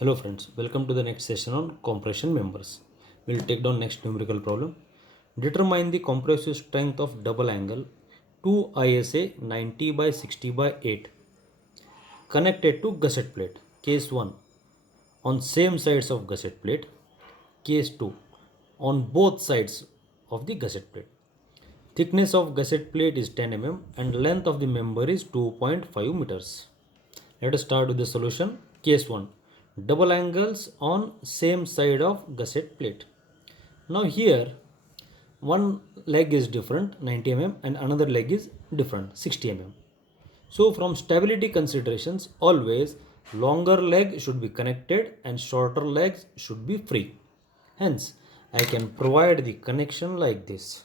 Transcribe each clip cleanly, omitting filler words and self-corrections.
Hello friends, welcome to the next session on compression members. We'll take down next numerical problem. Determine the compressive strength of double angle 2 ISA 90 by 60 by 8 connected to gusset plate. Case 1 on same sides of gusset plate. Case 2 on both sides of the gusset plate. Thickness of gusset plate is 10 mm and length of the member is 2.5 meters. Let us start with the solution. Case 1. Double angles on same side of gusset plate. Now here one leg is different 90 mm and another leg is different 60 mm. So from stability considerations always longer leg should be connected and shorter legs should be free. Hence I can provide the connection like this.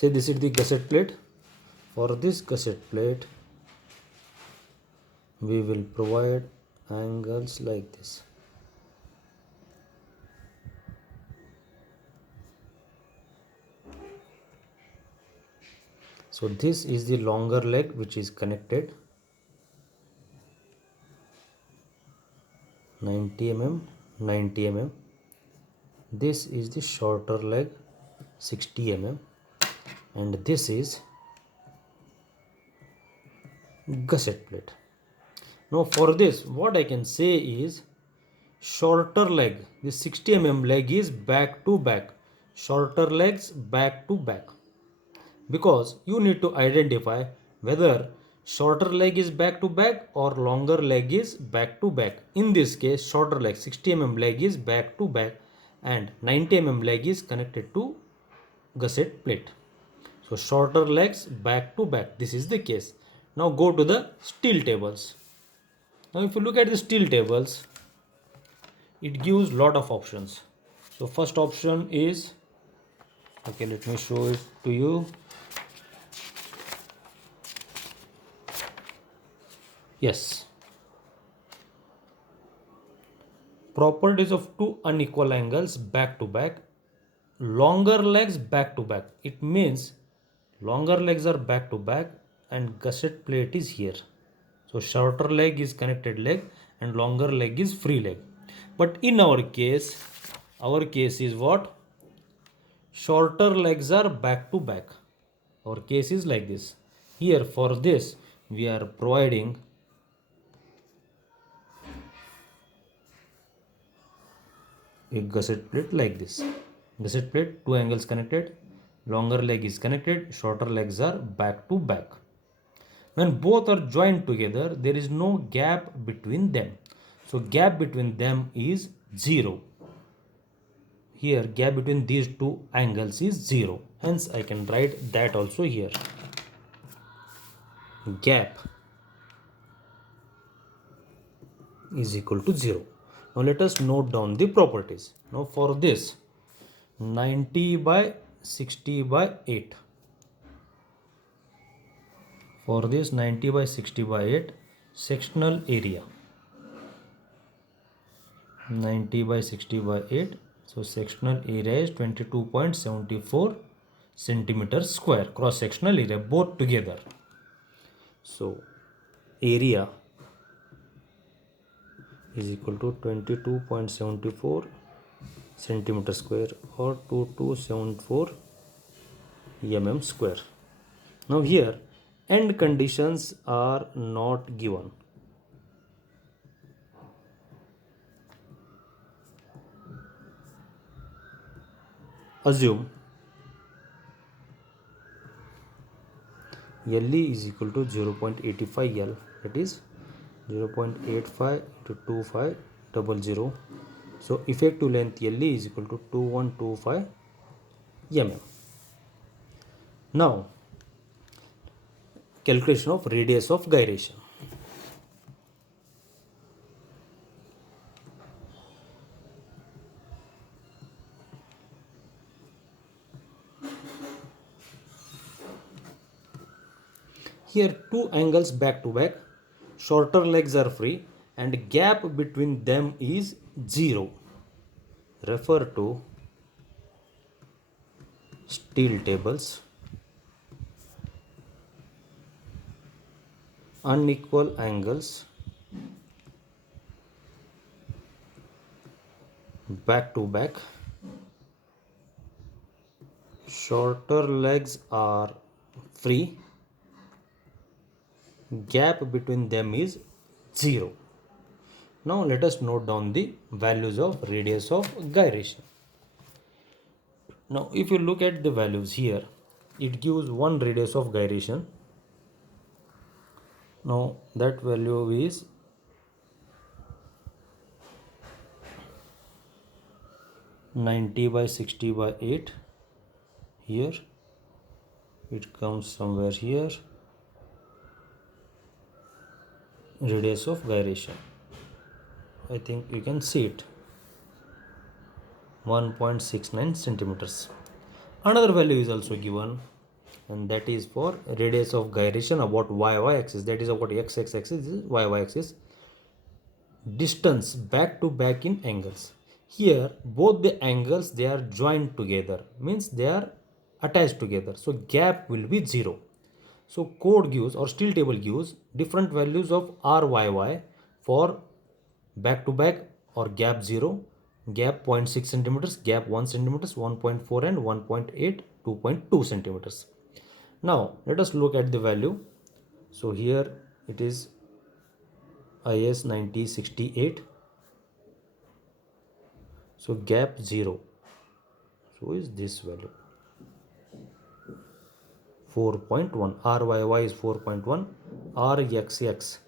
Say this is the gusset plate. For this gusset plate we will provide angles like this. So this is the longer leg which is connected 90 mm 90 mm. This is the shorter leg 60 mm and this is gusset plate. Now for this what I can say is shorter leg, the 60 mm leg is back to back, shorter legs back to back, because you need to identify whether shorter leg is back to back or longer leg is back to back. In this case shorter leg 60 mm leg is back to back and 90 mm leg is connected to gusset plate. So shorter legs back to back, this is the case. Now go to the steel tables. Now if you look at the steel tables, it gives lot of options. So first option is, okay, let me show it to you. Yes, properties of two unequal angles back to back, longer legs back to back. It means longer legs are back to back and gusset plate is here. So shorter leg is connected leg and longer leg is free leg. But in our case is what? Shorter legs are back to back. Our case is like this. Here for this we are providing a gusset plate like this. Gusset plate, two angles connected, longer leg is connected, shorter legs are back to back. When both are joined together, there is no gap between them. So gap between them is 0. Here gap between these two angles is 0. Hence I can write that also here. Gap is equal to 0. Now let us note down the properties. Now for this 90 by 60 by 8. For this 90 by 60 by 8 sectional area 90 by 60 by 8. So sectional area is 22.74 centimeters square, cross sectional area both together. So area is equal to 22.74 centimeter square or 2274 mm square. Now here end conditions are not given. Assume LE is equal to 0.85 L, that is 0.85 into 2500. So effective length LE is equal to 2125 mm. Now calculation of radius of gyration. Here two angles back to back, shorter legs are free and gap between them is 0. Refer to steel tables, unequal angles, back to back, shorter legs are free, gap between them is 0. Now let us note down the values of radius of gyration. Now if you look at the values here, it gives one radius of gyration. Now that value is 90 by 60 by 8. Here it comes somewhere here, radius of gyration. I think you can see it, 1.69 centimeters. Another value is also given, and that is for radius of gyration about y axis, that is about x axis, is y axis. Distance back to back in angles. Here both the angles they are joined together, means they are attached together, so gap will be 0. So code gives or steel table gives different values of RYY for back to back or gap 0, gap 0.6 centimeters, gap 1 centimeters, 1.4 and 1.8, 2.2 centimeters. Now let us look at the value. So here it is IS 9068. So gap 0. So is this value 4.1. RYY is 4.1. RXX.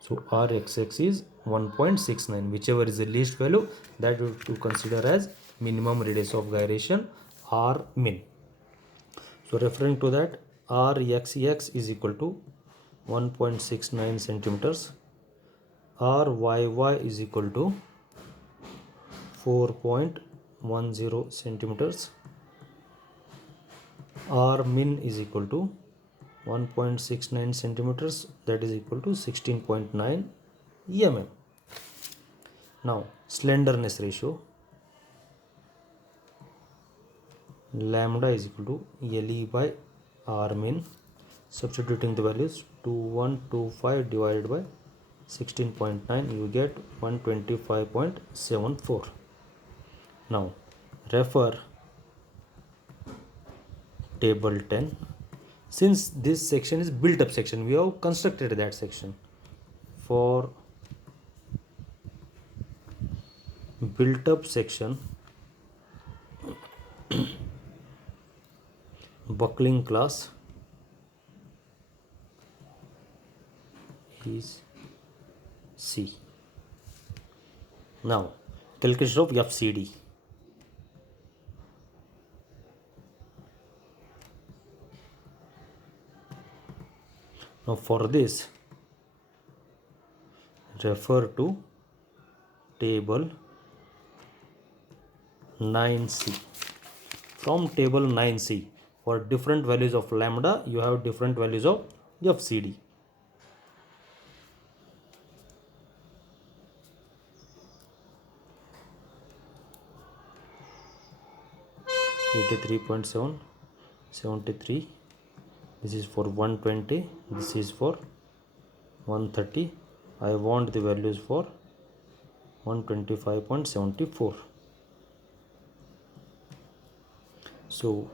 So RXX is 1.69. Whichever is the least value, that we have to consider as minimum radius of gyration R min. So referring to that, RXX is equal to 1.69 centimeters. RYY is equal to 4.10 centimeters. R min is equal to 1.69 centimeters, that is equal to 16.9 mm. Now slenderness ratio, lambda is equal to LE by R min. Substituting the values, 2125 divided by 16.9, you get 125.74. Now refer table 10. Since this section is built up section, we have constructed that section. For built up section, buckling class is C. Now calculation of FCD. Now for this, refer to table 9C. From table 9C, for different values of lambda, you have different values of FCD. .7, 73. This is for 120. This is for 130. I want the values for 125.74. So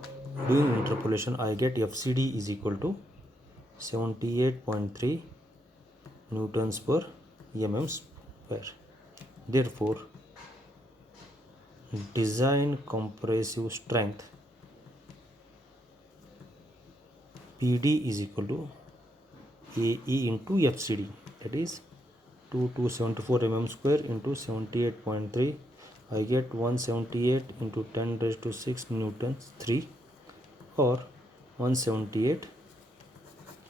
doing interpolation, I get FCD is equal to 78.3 newtons per mm square. Therefore, design compressive strength PD is equal to AE into FCD, that is 2274 mm square into 78.3. I get 178 into 10 raised to 6 newtons 3, or 178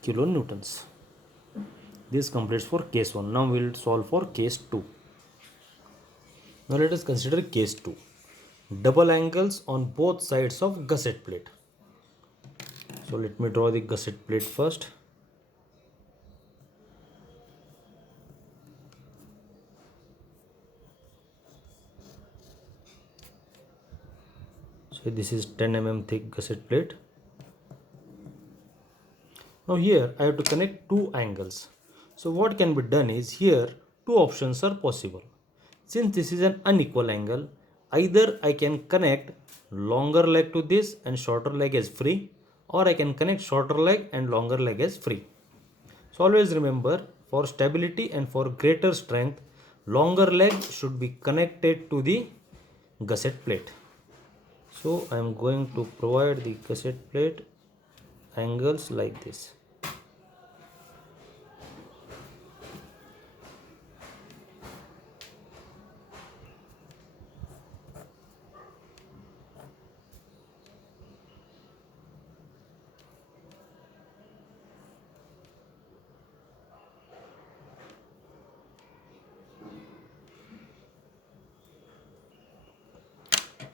kilonewtons. This completes for case 1. Now we will solve for case 2. Now let us consider case 2. Double angles on both sides of gusset plate. So let me draw the gusset plate first. So this is 10 mm thick gusset plate. Now here I have to connect two angles. So what can be done is, here two options are possible. Since this is an unequal angle, either I can connect longer leg to this and shorter leg as free, or I can connect shorter leg and longer leg as free. So always remember, for stability and for greater strength, longer leg should be connected to the gusset plate. So I am going to provide the gusset plate angles like this.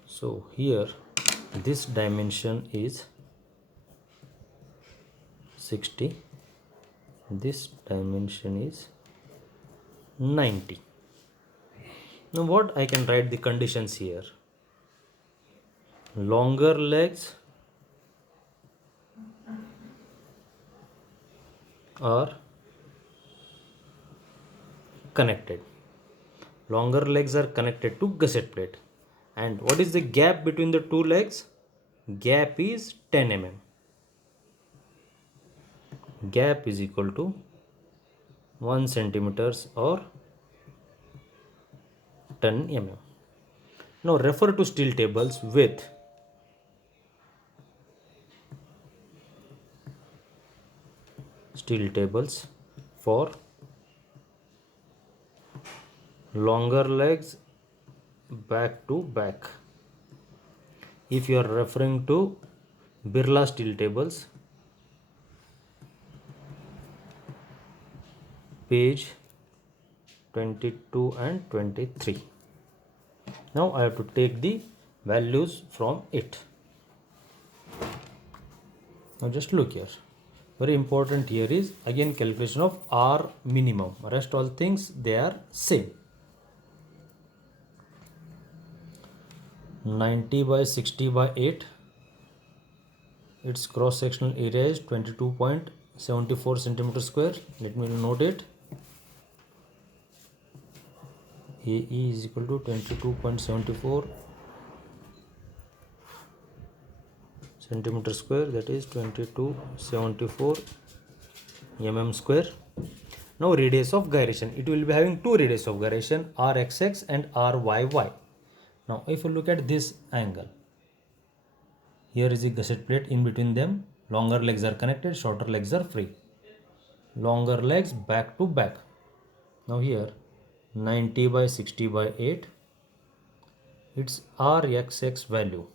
So here this dimension is 60, this dimension is 90. Now what I can write the conditions here: longer legs are connected. Longer legs are connected to gusset plate. And what is the gap between the two legs? Gap is 10 mm. Gap is equal to 1 centimeters or 10 mm. Now refer to steel tables with for longer legs back to back. If you are referring to Birla steel tables, page 22 and 23. Now I have to take the values from it. Now just look here. Very important here is again calculation of R minimum. Rest all things they are same. 90 by 60 by 8. Its cross sectional area is 22.74 centimeter square. Let me note it. AE is equal to 22.74 centimeter square, that is 2274 mm square. Now radius of gyration, it will be having two radius of gyration, RXX and RYY. Now if you look at this angle, here is a gusset plate, in between them longer legs are connected, shorter legs are free. Longer legs back to back. Now here 90 by 60 by 8, its RXX value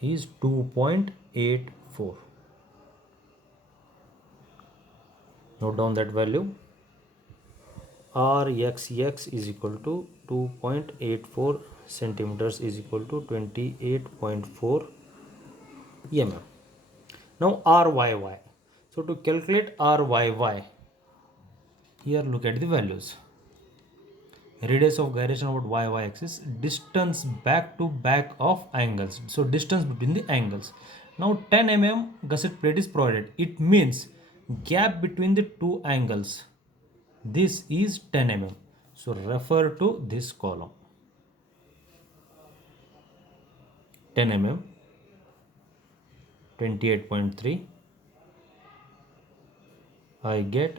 is 2.84. Note down that value. RXX is equal to 2.84 centimeters is equal to 28.4 mm. Now RYY. So to calculate RYY, here look at the values. Radius of gyration about YY axis, distance back to back of angles. So distance between the angles. Now 10 mm gusset plate is provided. It means gap between the two angles. This is 10 mm. So refer to this column. 10 mm, 28.3. I get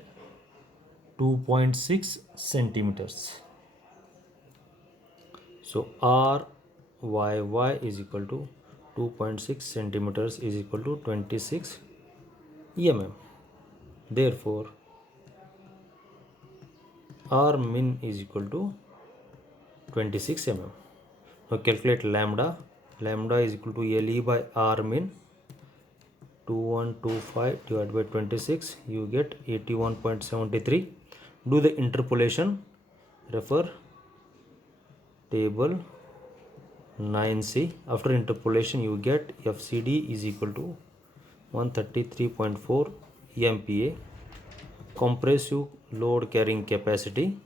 2.6 centimeters. So RYY is equal to 2.6 centimeters is equal to 26 mm. Therefore, R min is equal to 26 mm. Now calculate lambda. Lambda is equal to LE by R min. 2125 divided by 26. You get 81.73. Do the interpolation. Refer table 9C. After interpolation, you get FCD is equal to 133.4 MPa. Compressive load carrying capacity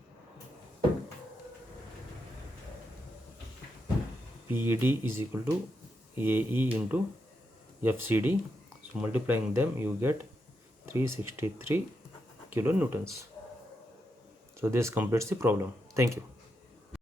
PED is equal to AE into FCD. So multiplying them, you get 363 kilonewtons. So this completes the problem. Thank you.